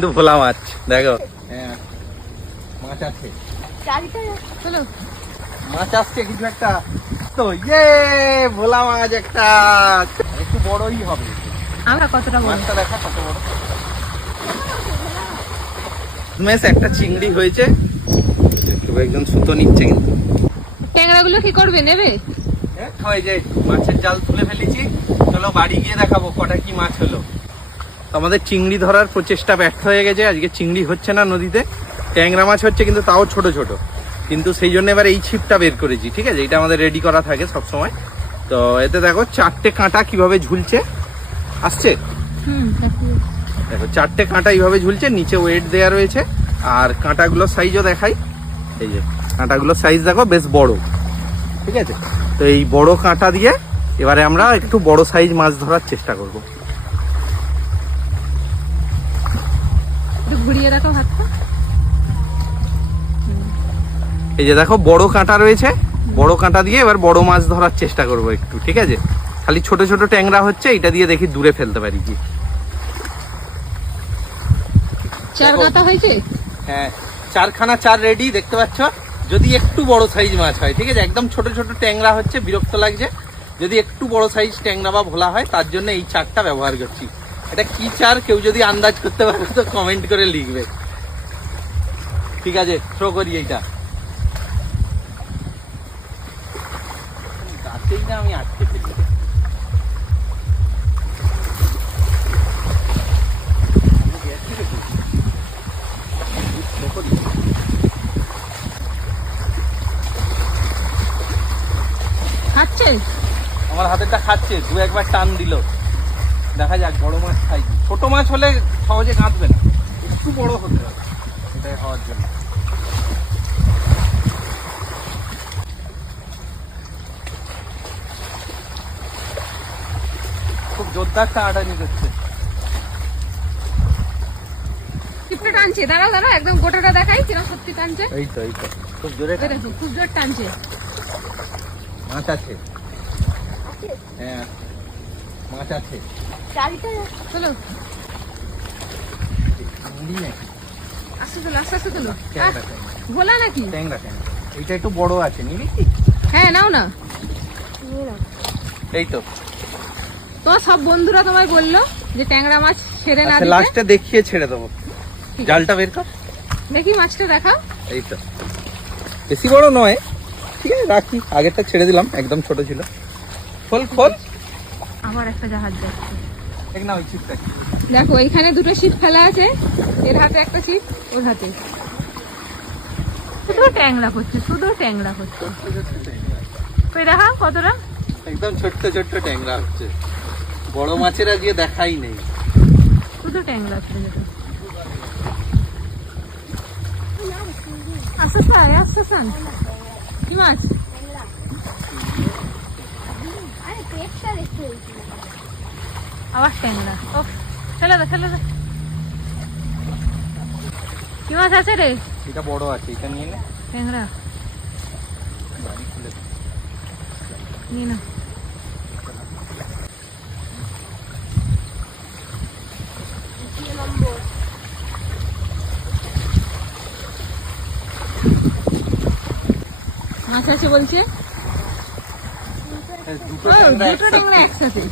কিন্তু ভোলা মাছ দেখো। হ্যাঁ মাছ আছে, মাছ আসছে কিছু একটা। তো ভোলা মাছ একটা, একটু বড়ই হবে। আমরা কতটা বড় মাছটা দেখা কত বড়। একটা চিংড়ি হয়েছে, একজন সুতো নিচ্ছে কিন্তু। ট্যাংরা গুলো কি করবে, নেবে? যে মাছের জাল তুলে ফেলেছি, চলো বাড়ি গিয়ে দেখাবো কটা কি মাছ হলো। আমাদের চিংড়ি ধরার প্রচেষ্টা ব্যর্থ হয়ে গেছে, আজকে চিংড়ি হচ্ছে না নদীতে, ট্যাংরা মাছ হচ্ছে কিন্তু তাও ছোট ছোট। কিন্তু সেই জন্য এবার এই ছিপটা বের করেছি, ঠিক আছে, এটা আমাদের রেডি করা থাকে সব সময়। তো এতে দেখো 4টে কাঁটা কিভাবে ঝুলছে, আসছে দেখো 4টে কাঁটা এইভাবে ঝুলছে, নিচে ওয়েট দেয়া রয়েছে। আর কাঁটাগুলোর সাইজও দেখাই, এই যে কাঁটাগুলোর সাইজ দেখো বেশ বড়, ঠিক আছে। তো এই বড় কাঁটা দিয়ে এবারে আমরা একটু বড় সাইজ মাছ ধরার চেষ্টা করব। ঘুরিয়ে রাখো হাতটা। এই যে দেখো বড় কাঁটা রয়েছে, বড় কাঁটা দিয়ে এবার বড় মাছ ধরার চেষ্টা করব একটু, ঠিক আছে। খালি ছোট ছোট ট্যাংরা হচ্ছে, এটা দিয়ে দেখি দূরে ফেলতে পারি কি। 4 কাঁটা হয়েছে, হ্যাঁ 4খানা 4 রেডি, দেখতে পাচ্ছ। যদি একটু বড় সাইজ মাছ হয়, ঠিক আছে, একদম ছোট ছোট ট্যাংরা হচ্ছে, বিরক্ত লাগছে। যদি একটু বড় সাইজ ট্যাংরা বা ভোলা হয়, তার জন্য এই 4টা ব্যবহার করছি। এটা কি 4 কেউ যদি আন্দাজ করতে পারে তো কমেন্ট করে লিখবে, ঠিক আছে। থ্রো করি এইটা, গাছেই না আমি আটকে ফেলি। খাচ্ছে আমার হাতেরটা খাচ্ছে, 2-1বার টান দিল, দেখা যাক বড় মাছ খাই। ছোট মাছ হলে সহজে কাঁদবে না, একটু বড় হতে হবে এটাই হওয়ার জন্য। খুব জোরদার টানাটানি করছে। টিপটা টানছে, দাঁড়াও দাঁড়াও, একদম গোটাটা দেখাই কিরকম সত্যি টানছে। এই তো খুব জোরে দেখো খুব জোর টানছে। মাছ আছে, হ্যাঁ মাছ আছে। চলো আস্তে চলো, আস্তে আস্তে চলো। ভোলা নাকি? ট্যাংরা ট্যাংরা, এইটা একটু বড় আছে, নিবি কি? হ্যাঁ নাও না। এই তো তোমার সব বন্ধুরা তোমায় বললো যে ট্যাংরা মাছ ছেড়ে না দিতে। লাস্টে দেখিয়ে ছেড়ে দেবো। জালটা বের কর, দেখি মাছটা দেখাও। এই তো বেশি বড় নয়, ঠিক আছে রাখি। আগেরটা ছেড়ে দিলাম, একদম ছোট ছিল। খোল খোল, আবার একটা জাহাজ যাচ্ছে। দেখ না ওই ছিপটা। দেখো এইখানে দুটো ছিপ ফেলা আছে, এর হাতে একটা ছিপ, ওর হাতে। শুধু ট্যাংরা করছে, শুধু ট্যাংরা করছে। কই দেখাও কতটা। একদম ছোট্ট ছোট্ট ট্যাংরা হচ্ছে, বড় মাছের আজকে দেখাই নেই, শুধু ট্যাংরা ছেড়ে যেত। আস্তে আস্তে আস্তে আস্তে। কি মাছ? আবার ট্যাংরা। ও ফেলে দে ফেলে দে। কি মাছ আছে রে? এটা বড় আছে, এটা নিয়ে নে। ট্যাংরা নিয়ে না। মাছ আছে বলছে, দুটো দুটো ট্যাংরা একসাথে।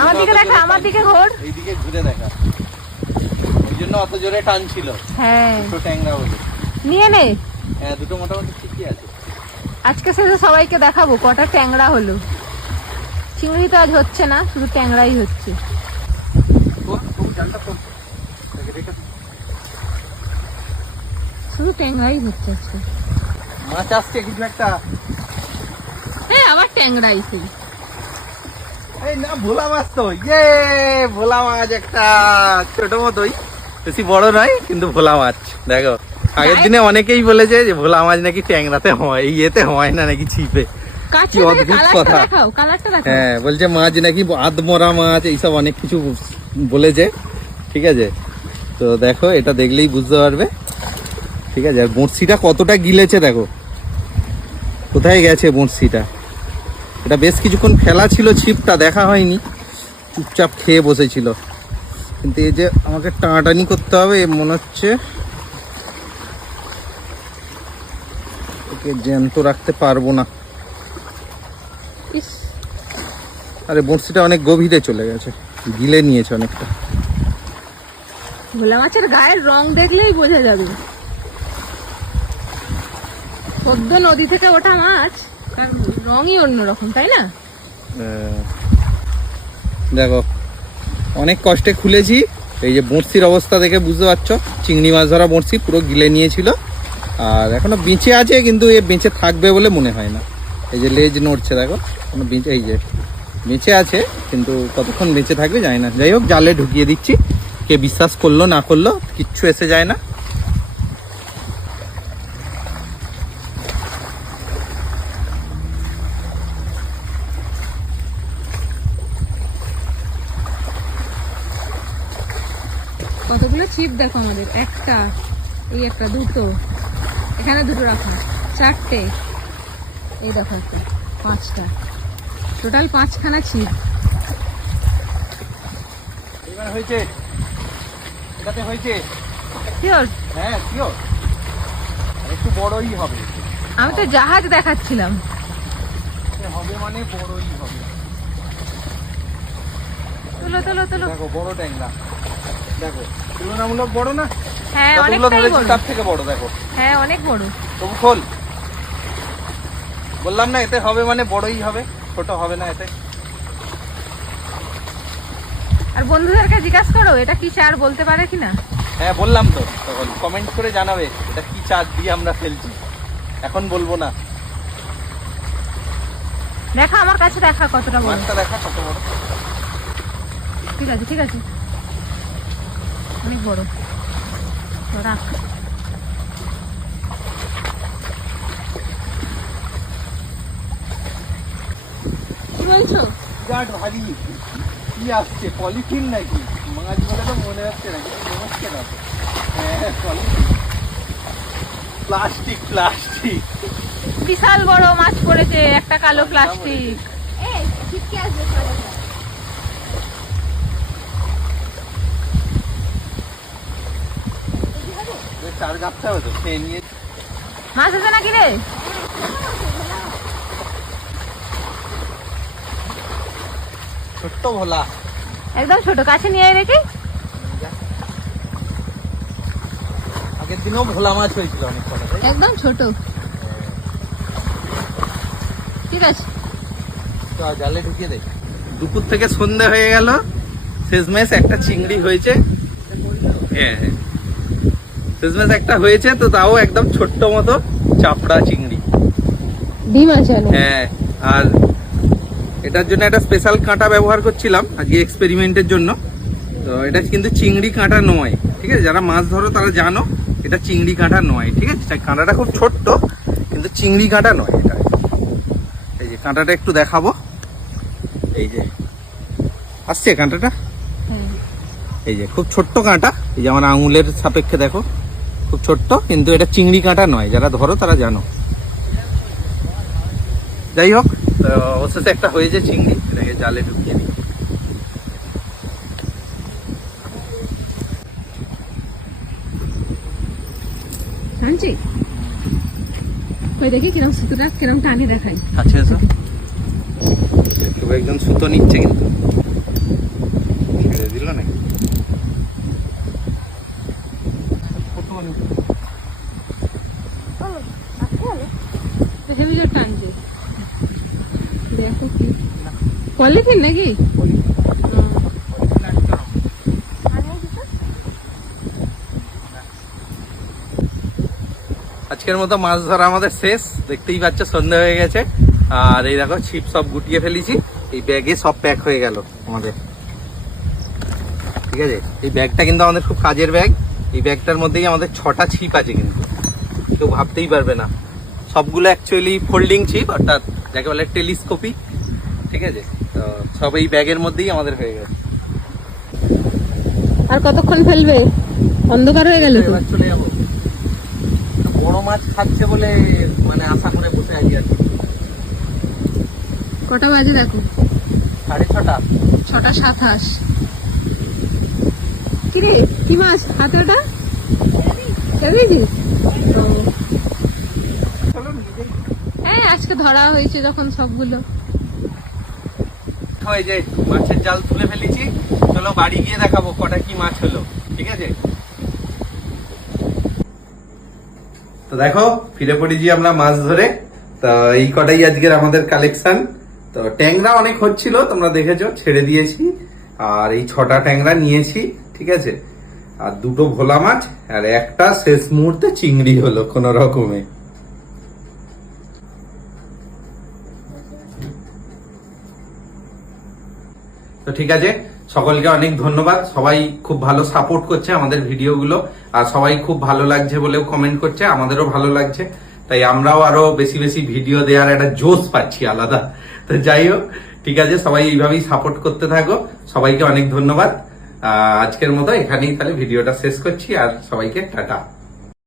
আমার দিকে দেখা, আমার দিকে ঘোর, এইদিকে ঘুরে দেখা। ওই জন্য অত জোরে টানছিল। হ্যাঁ দুটো ট্যাংরা বলে নিয়ে নে। হ্যাঁ দুটো মোটামুটি ঠিকই আছে। আজকে শেষে সবাইকে দেখাবো কটা ট্যাংরা হলো। চিংড়ি তো আজ হচ্ছে না, শুধু ট্যাংরাই হচ্ছে। শুধু ট্যাংরাই হচ্ছে আজকে। মাছ আসছে কিছু একটা। হ্যাঁ আবার ট্যাংরাই সেই। এই না ভোলা মাছ তো, ভোলা মাছ একটা, ছোট মতোই, বেশি বড় নয় কিন্তু ভোলা মাছ। দেখো আগের দিনে অনেকেই বলেছে যে ভোলা মাছ নাকি ট্যাংরাতে হয়, এই এতে হয় না নাকি ছিপে। কি অদ্ভুত কথা। হ্যাঁ বলছে মাছ নাকি আধমরা মাছ, এইসব অনেক কিছু বলেছে, ঠিক আছে। তো দেখো এটা দেখলেই বুঝতে পারবে, ঠিক আছে। আর বড়শিটা কতটা গিলেছে দেখো, কোথায় গেছে বড়শিটা। এটা বেশ কিছুক্ষণ ফেলা ছিল ছিপটা, দেখা হয়নি, চুপচাপ খেয়ে বসেছিল। কিন্তু এই যে আমাকে টানাটানি করতে হবে, এ মনে হচ্ছে ওকে জ্যান্ত রাখতে পারবো না। ইস, আরে বড়শিটা অনেক গভীরে চলে গেছে, গিলে নিয়েছে অনেকটা। ভোলা মাছের গায়ের রং দেখলেই বোঝা যাবে সদ্য নদী থেকে ওঠা মাছ, তার রঙই অন্যরকম, তাই না? দেখো অনেক কষ্টে খুলেছি, এই যে বড়শির অবস্থা দেখে বুঝতে পারছো, চিংড়ি মাছ ধরা বড়শি পুরো গিলে নিয়েছিল। আর এখনো বেঁচে আছে, কিন্তু এ বেঁচে থাকবে বলে মনে হয় না। এই যে লেজ নড়ছে দেখো, এখনো বেঁচে, এই যে বেঁচে আছে, কিন্তু কতক্ষণ বেঁচে থাকবে জানি না। যাই হোক, জালে ঢুকিয়ে দিচ্ছি, কে বিশ্বাস করলো না করলো কিচ্ছু এসে যায় না। কতগুলো ছিপ দেখো আমাদের, একটা, এই একটা, দুটো, এখানে দুটো রাখা, চারটে, এই দেখো একটা, পাঁচটা, টোটাল 5খানা ছিপ। এবার হয়েছে, এটাতে হয়েছে। শিওর? হ্যাঁ শিওর, একটু বড়ই হবে। আমি তো জাহাজ দেখাচ্ছিলাম। হবে মানে বড়ই হবে। তুলো তুলো তুলো। দেখো বড় ট্যাংরা, দেখো তুলনামূলক বড় না? হ্যাঁ, যতগুলো অনেকটাই ধরেছি বড়। তার থেকে বড় দেখো। হ্যাঁ, অনেক বড়। তবু খোল, বললাম না এতে হবে মানে বড়ই হবে, ছোট হবে না এতে। আর বন্ধুদেরকে জিজ্ঞাসা করো এটা কি চার, বলতে পারে কিনা। হ্যাঁ বললাম তো, তখন কমেন্ট করে জানাবে এটা কি চার দিয়ে আমরা ফেলছি। এখন বলবো না। দেখা আমার কাছে, দেখা কতটা বড়। মাছটা দেখা কত বড়। ঠিক আছে ঠিক আছে, অনেক বড়। তো রাখ। কি বলছো? বিরাট ভারী, কি আসছে পলিথিন নাকি? মাছ বলে তো মনে হচ্ছে না, কিন্তু মনে হচ্ছে না তো। হ্যাঁ পলিথিন, প্লাস্টিক প্লাস্টিক। বিশাল বড় মাছ পড়েছে, একটা কালো প্লাস্টিক। চার গাছটা হতো সে নিয়ে। মাছ আছে নাকি রে? ছোট্ট ভোলা, একদম ছোট, কাছে নিয়ে আয় দেখি। আগের দিনও ভোলা মাছ হয়েছিল অনেক কটা, তাই? একদম ছোট। ঠিক আছে, তো জালে ঢুকিয়ে দে। দুপুর থেকে সন্ধ্যা হয়ে গেল, শেষমেশ একটা চিংড়ি হয়েছে। হ্যাঁ হ্যাঁ, শেষমেশ একটা হয়েছে, তো তাও একদম ছোট্ট মতো চাপড়া চিংড়ি। ডিম আছে। হ্যাঁ, আর এটার জন্য একটা স্পেশাল কাঁটা ব্যবহার করছিলাম আজকে এক্সপেরিমেন্টের জন্য। তো এটা কিন্তু চিংড়ি কাঁটা নয়, ঠিক আছে? যারা মাছ ধরো তারা জানো এটা চিংড়ি কাঁটা নয়, ঠিক আছে? কাঁটাটা খুব ছোট্ট, কিন্তু চিংড়ি কাঁটা নয় এটা। এই যে কাঁটাটা একটু দেখাবো, এই যে আসছে কাঁটাটা, এই যে খুব ছোট্ট কাঁটা, এই যে আমার আঙুলের সাপেক্ষে দেখো, খুব ছোট্ট, কিন্তু এটা চিংড়ি কাঁটা নয়, যারা ধরো তারা জানো। যাই হোক, অবশেষে একটা হয়েছে চিংড়ি, এটাকে জালে ঢুকিয়ে দিই। দেখি কিরম সুতোটা কিরম টানে দেখাই। আচ্ছা আচ্ছা, একদম সুতো নিচ্ছে, কিন্তু ছেড়ে দিল নাকি? হেভি জোর টানছে, দেখো কি পলিথিন নাকি? আজকের মতো মাছ ধরা আমাদের শেষ, দেখতেই পাচ্ছ সন্ধ্যা হয়ে গেছে। আর এই দেখো ছিপ সব গুটিয়ে ফেলেছি, এই ব্যাগে সব প্যাক হয়ে গেল আমাদের, ঠিক আছে? এই ব্যাগটা কিন্তু আমাদের খুব কাজের ব্যাগ। এই ব্যাগটার মধ্যেই আমাদের 6টা ছিপ আছে, কিন্তু কেউ ভাবতেই পারবে না। সবগুলো অ্যাকচুয়ালি ফোল্ডিং ছিপ, অর্থাৎ যাকে বলে টেলিস্কোপি, ঠিক আছে? তো সব এই ব্যাগের মধ্যেই আমাদের হয়ে গেছে। আর কতক্ষণ ফেলবে? অন্ধকার হয়ে গেল তো। এবার চলে যাবো, বড় মাছ খাচ্ছে বলে মানে আশা করে বসে আছি আর কি। কটা বাজে দেখো? 6:30। 6:27। কিরে কি মাছ হাতে ওটা ছেড়ে দিয়েছিস? ও। হ্যাঁ আজকে ধরা হয়েছে যখন সবগুলো। ওই যে মাছের জাল তুলে ফেলেছি, চলো বাড়ি গিয়ে দেখাবো কটা কি মাছ হলো। ঠিক আছে, তো দেখো ফিরে পড়েছি আমরা মাছ ধরে। তো এই কটাই আজকের আমাদের কালেকশন। তো ট্যাংরা অনেক হচ্ছিল, তোমরা দেখেছো, ছেড়ে দিয়েছি। আর এই 6টা ট্যাংরা নিয়েছি, ঠিক আছে। আর 2টো ভোলা মাছ আর একটা শেষ মুহূর্তে চিংড়ি হলো কোন রকমে। তো ঠিক আছে, সকলকে অনেক ধন্যবাদ। সবাই খুব ভালো সাপোর্ট করছে আমাদের ভিডিওগুলো, আর সবাই খুব ভালো লাগছে বলেও কমেন্ট করছে, আমাদেরও ভালো লাগছে। তাই আমরাও আরো বেশি বেশি ভিডিও দেওয়ার একটা জোশ পাচ্ছি আলাদা। তো যাই হোক, ঠিক আছে, সবাই এইভাবেই সাপোর্ট করতে থাকো। সবাইকে অনেক ধন্যবাদ। আজকের মতো এখানেই তাহলে ভিডিওটা শেষ করছি, আর সবাইকে টাটা।